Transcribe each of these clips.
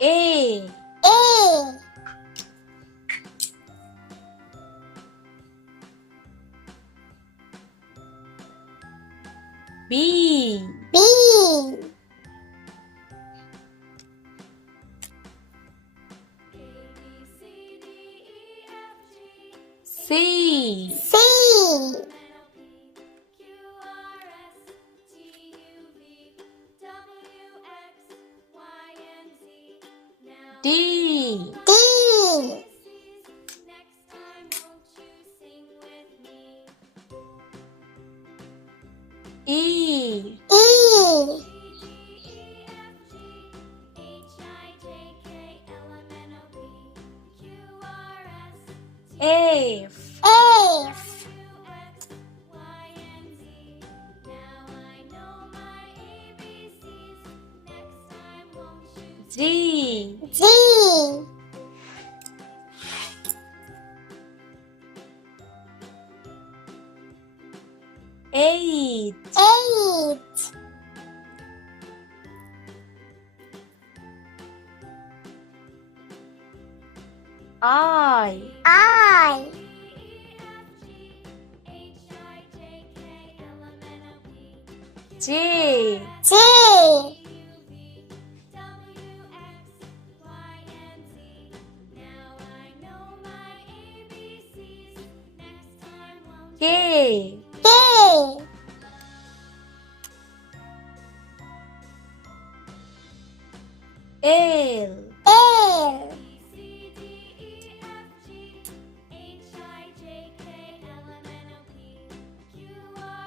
A A B B C C D D E E F F G G H H I I J J K K L L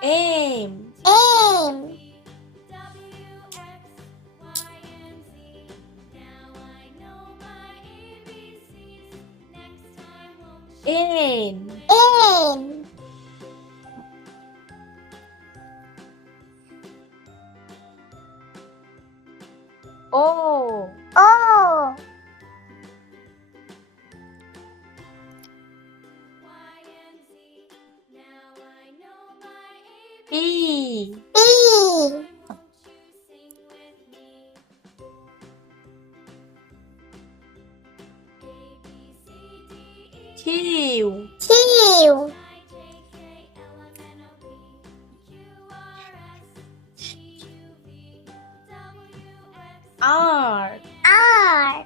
M M N N O O P P Q Q R R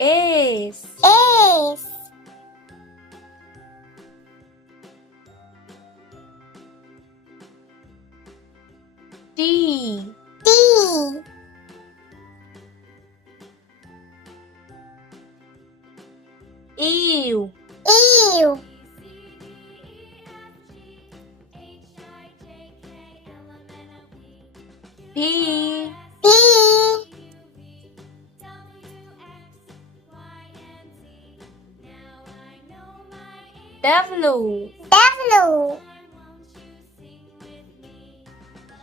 S S D D E E P P W W